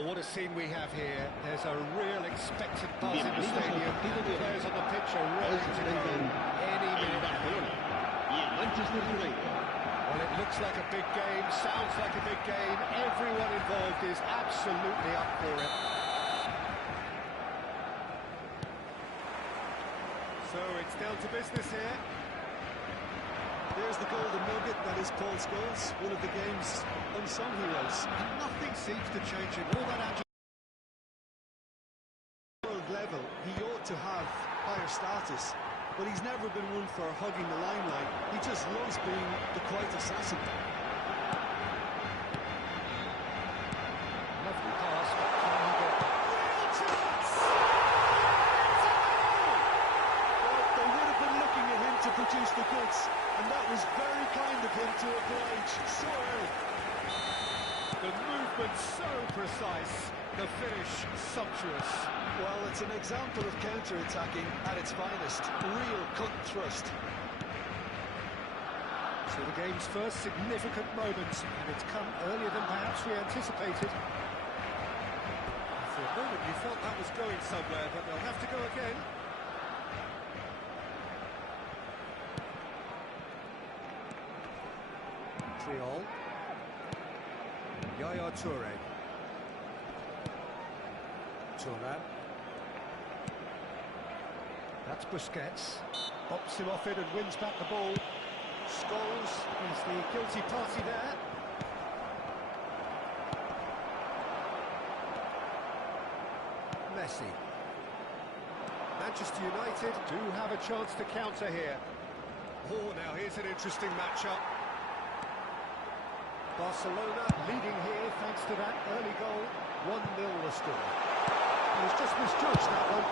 Well, what a scene we have here. There's a real expectant buzz in the stadium. The players on the pitch are ready to go any minute now. Well, it looks like a big game, sounds like a big game. Everyone involved is absolutely up for it. So it's down to business here. There's the golden nugget that is Paul Scholes, one of the game's unsung heroes. And nothing seems to change him. All that action. World level, he ought to have higher status, but he's never been one for hugging the limelight. He just loves being the quiet assassin. Lovely pass, but can he get Real chance! Well, they would have been looking at him to produce the goods, and that was very kind of him to oblige so early. the movement so precise, the finish sumptuous? Well, it's an example of counter-attacking at its finest. Real cut and thrust. So the game's first significant moment, and it's come earlier than perhaps we anticipated. For a moment you felt that was going somewhere, but they'll have to go again. Triol. Yaya Toure. Thuram. That's Busquets. Bops him off it and wins back the ball. Scholes is the guilty party there. Messi. Manchester United do have a chance to counter here. Oh, now here's an interesting matchup. Barcelona leading here thanks to that early goal. 1-0 the score. He was just misjudged, that one.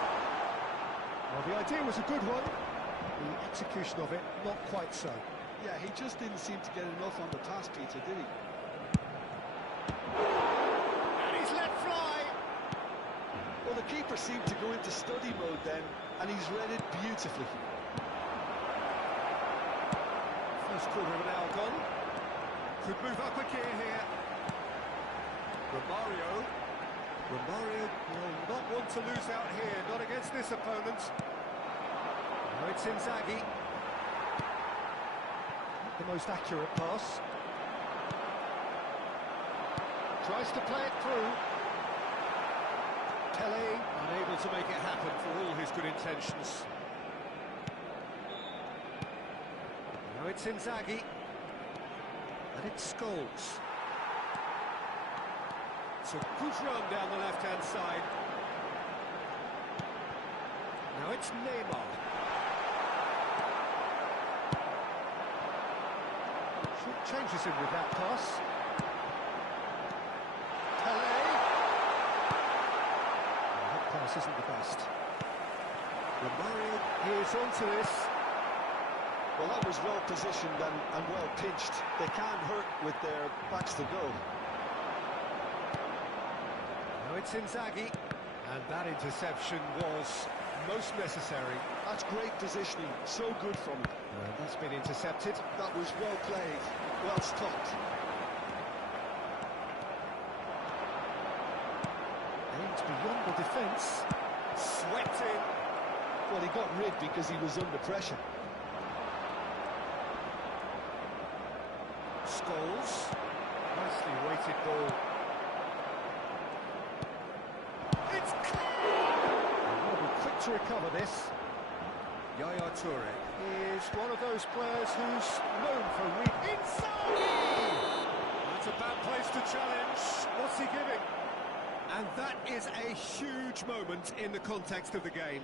Well, the idea was a good one. The execution of it, not quite so. Yeah, he just didn't seem to get enough on the pass, Peter, did he? And he's let fly! Well, the keeper seemed to go into study mode then, and he's read it beautifully. First quarter of an hour gone. Could move up a gear here. Romario will not want to lose out here, not against this opponent. Now it's Inzaghi. Not the most accurate pass. Tries to play it through. Pele unable to make it happen for all his good intentions. Now it's Inzaghi. And it's Scholes. It's a good run down the left-hand side. Now it's Neymar. Changes him with that pass. Pele. Oh, that pass isn't the best. Romario is onto this. Well, that was well positioned and well pitched. They can't hurt with their backs to goal. Now it's Inzaghi. And that interception was most necessary. That's great positioning, so good from him. That's been intercepted. That was well played, well stopped. Aimed beyond the defence. Swept in. Well, he got rid because he was under pressure. Scholes. Nicely weighted ball. It's clear! Will be quick to recover this. Yaya Toure is one of those players who's known for Inzaghi! That's a bad place to challenge. What's he giving? And that is a huge moment in the context of the game.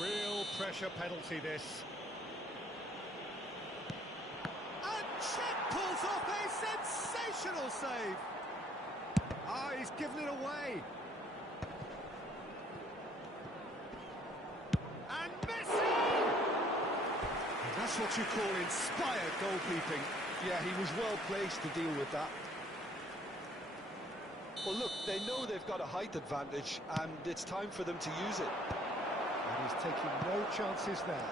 Real pressure penalty, this. And Cech pulls off a sensational save. Ah, he's given it away. And Messi! And that's what you call inspired goalkeeping. Yeah, he was well placed to deal with that. Well, look, they know they've got a height advantage, and it's time for them to use it. And he's taking no chances there.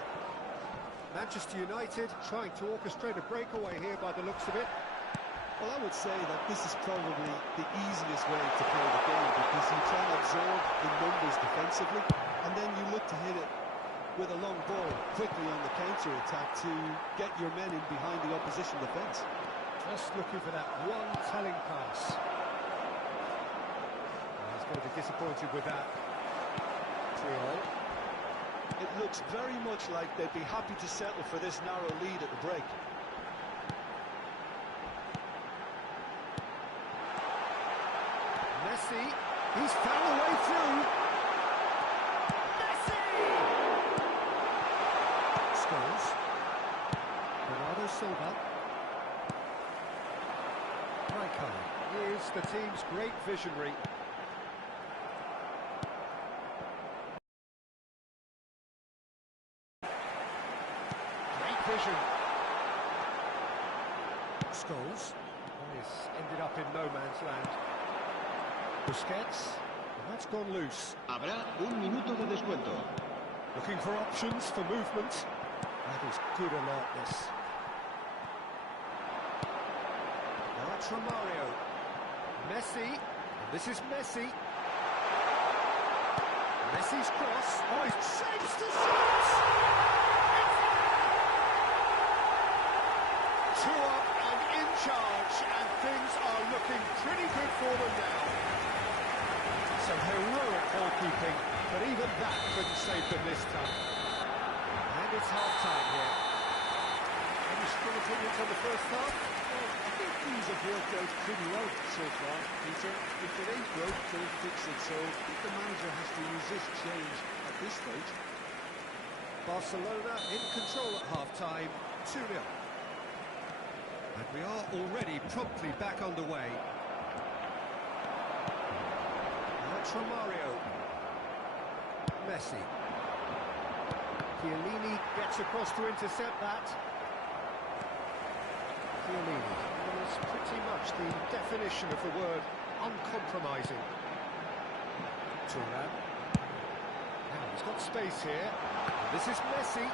Manchester United trying to orchestrate a breakaway here by the looks of it. Well, I would say that this is probably the easiest way to play the game because you try and absorb the numbers defensively and then you look to hit it with a long ball quickly on the counter-attack to get your men in behind the opposition defence. Just looking for that one telling pass. He's going to be disappointed with that. 3-all. It looks very much like they'd be happy to settle for this narrow lead at the break. Messi, he's found a way through. Messi! Scores. Bernardo Silva. Rijkaard is the team's great visionary. Great vision. Scholes. This ended up in no man's land. Busquets, and that's gone loose. Habrá un minuto de descuento. Looking for options for movement. That is good alertness. Now it's Romario. Messi, and this is Messi. Messi's cross. Oh, he shapes the shot! Two up and in charge, and things are looking pretty good for them now. Some heroic goalkeeping, but even that couldn't save them this time. And it's half-time here. Any strong opinions on the first half? Well, I think things have worked out pretty well so far, Peter. If it ain't broke, don't fix it, so I think the manager has to resist change at this stage. Barcelona in control at half-time, 2-0. And we are already promptly back underway. That's Romario. Messi. Chiellini gets across to intercept that. Chiellini is pretty much the definition of the word uncompromising. Thuram. Now he's got space here. This is Messi.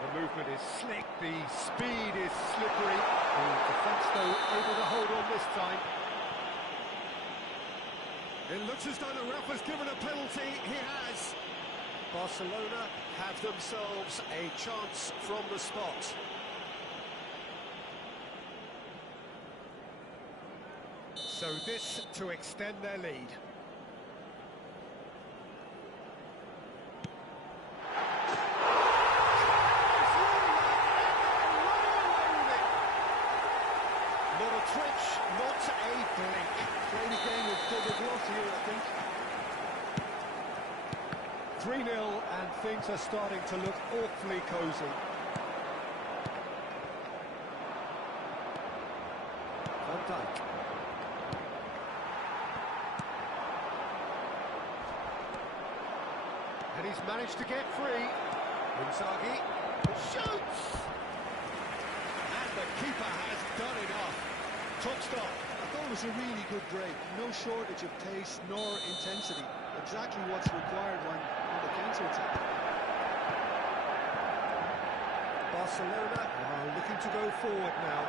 The movement is slick, the speed is slippery. The defence, though, able to hold on this time. It looks as though the ref has given a penalty. He has. Barcelona have themselves a chance from the spot. So this to extend their lead. Not a twitch, not a blink. Played a game of double bluff here, I think. 3-0 and things are starting to look awfully cosy. Van Dijk. And he's managed to get free. Inzaghi shoots! And the keeper has done enough. Top stop. I thought it was a really good break. No shortage of pace nor intensity. Exactly what's required when on the counter-attack. Barcelona are looking to go forward now.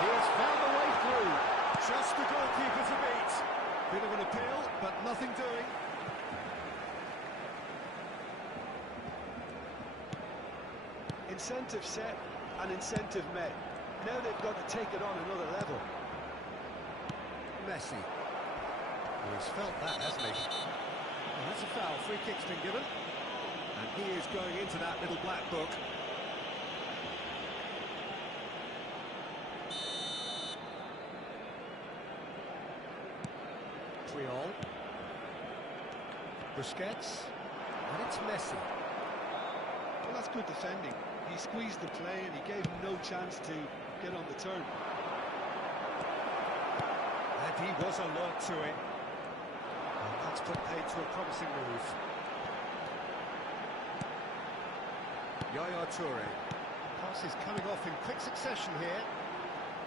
He has found the way through. Just the goalkeeper to beat. Bit of an appeal, but nothing doing. Incentive set and incentive met. Now they've got to take it on another level. Messi. Well, he's felt that, hasn't he? Well, that's a foul. Free kick's been given. And he is going into that little black book. Puyol. Busquets. And it's Messi. Well, that's good defending. He squeezed the play and he gave him no chance to get on the turn. And he was alert to it. And that's put paid to a promising move. Yaya Toure. Pass is coming off in quick succession here.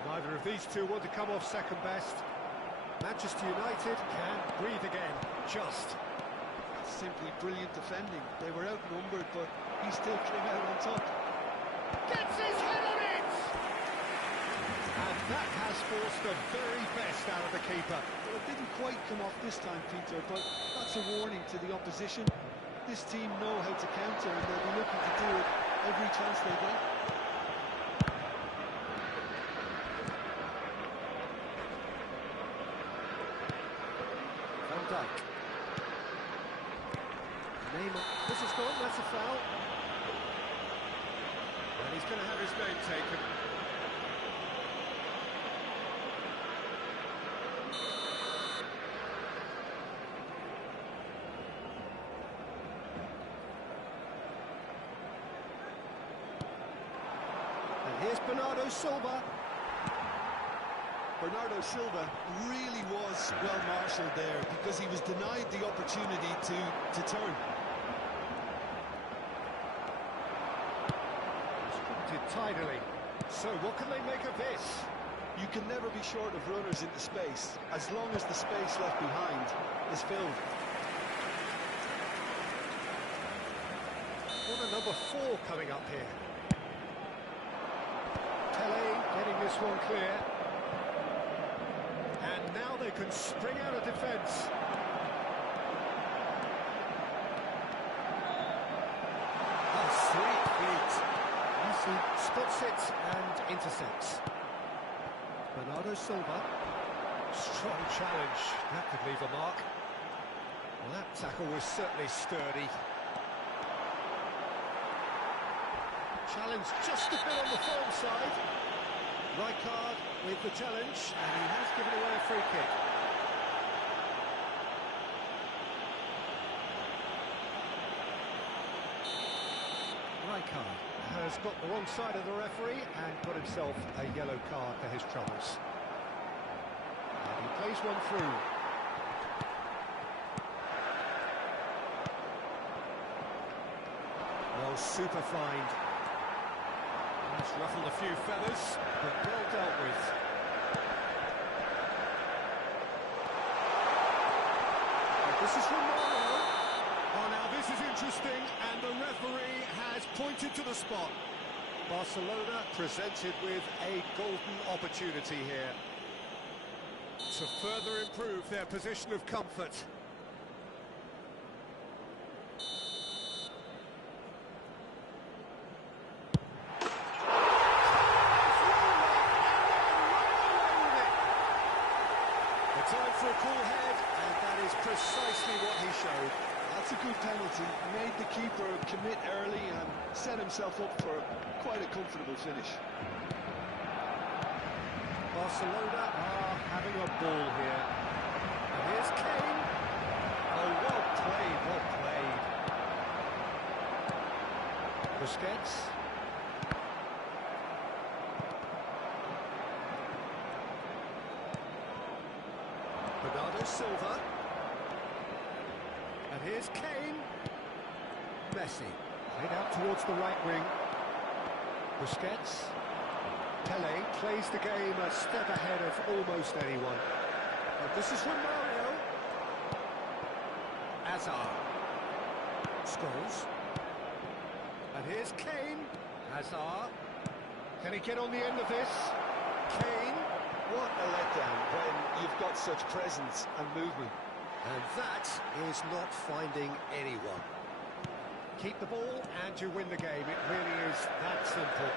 Neither of these two want to come off second best. Manchester United can breathe again. Just. Simply brilliant defending. They were outnumbered, but he still came out on top. Gets his head on it! And that has forced the very best out of the keeper. Well, it didn't quite come off this time, Peter, but that's a warning to the opposition. This team know how to counter, and they'll be looking to do it every chance they get. Van Dijk. Neymar. This is gone, that's a foul. And he's going to have his name taken. And here's Bernardo Silva. Bernardo Silva really was well marshalled there because he was denied the opportunity to turn. Scripted tidily. So what can they make of this? You can never be short of runners into space, as long as the space left behind is filled. What a number 4 coming up here. Tele getting this one clear. And now they can spring out of defence. Oh, sweet feet. Messi spots it and intercepts. Bernardo Silva. Strong challenge. That could leave a mark. Well, that tackle was certainly sturdy. Challenge just a bit on the firm side. Rijkaard with the challenge, and he has given away a free kick. Rijkaard has got the wrong side of the referee and got himself a yellow card for his troubles. And he plays one through. Oh, super find. He's ruffled a few feathers, but well dealt with. And this is Romero. Oh, now this is interesting, and the referee has pointed to the spot. Barcelona presented with a golden opportunity here to further improve their position of comfort. Time for a cool head, and that is precisely what he showed. That's a good penalty. Made the keeper commit early and set himself up for quite a comfortable finish. Barcelona are having a ball here. And here's Kane. Oh, well played, well played. Busquets. Bernardo Silva. And here's Kane. Messi. Played out towards the right wing. Busquets. Pele plays the game a step ahead of almost anyone. And this is Romario. Hazard. Scholes. And here's Kane. Hazard. Can he get on the end of this? Kane. What a letdown when you've got such presence and movement. And that is not finding anyone. Keep the ball and you win the game. It really is that simple.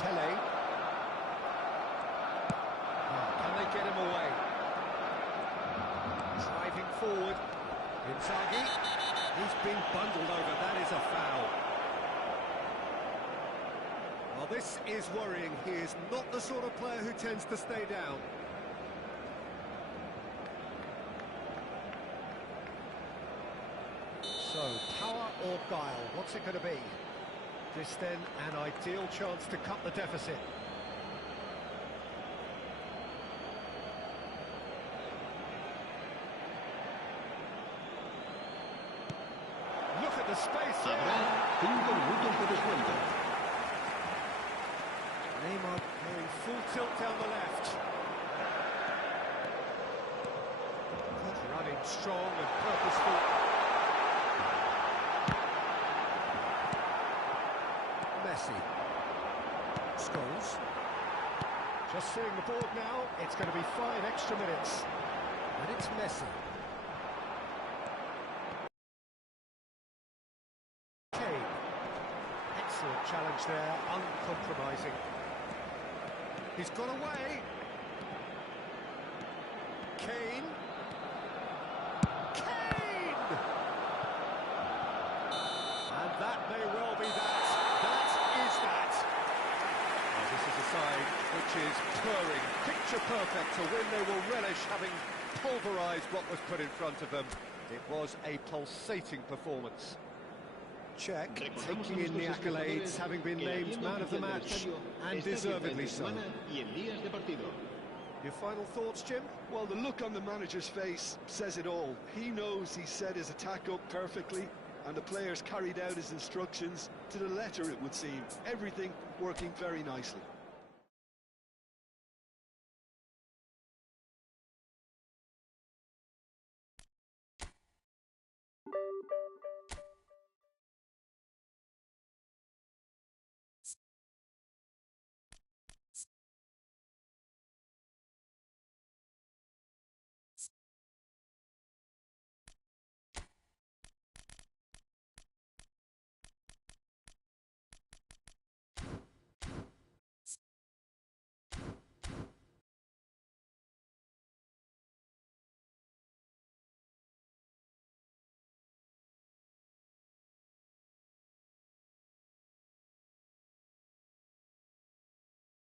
Pele. Oh, can they get him away? Driving forward. Inzaghi. He's been bundled over. That is a foul. Well, this is worrying. He is not the sort of player who tends to stay down. So, power or guile? What's it going to be? This then, an ideal chance to cut the deficit. Look at the space here. Habrá 5 minutos de descuento. Neymar going full tilt down the left. Running strong and purposeful. goals. Just seeing the board now, it's going to be 5 extra minutes. And it's Messi. Kane. Excellent challenge there, uncompromising. He's got away. Kane. Kane! And that may well be that. That is that. Well, this is a side which is purring, picture perfect, a win they will relish, having pulverised what was put in front of them. It was a pulsating performance. Cech taking in the accolades, having been named man of the match, and deservedly so. Your final thoughts, Jim? Well, the look on the manager's face says it all. He knows he set his attack up perfectly, and the players carried out his instructions to the letter, it would seem. Everything working very nicely.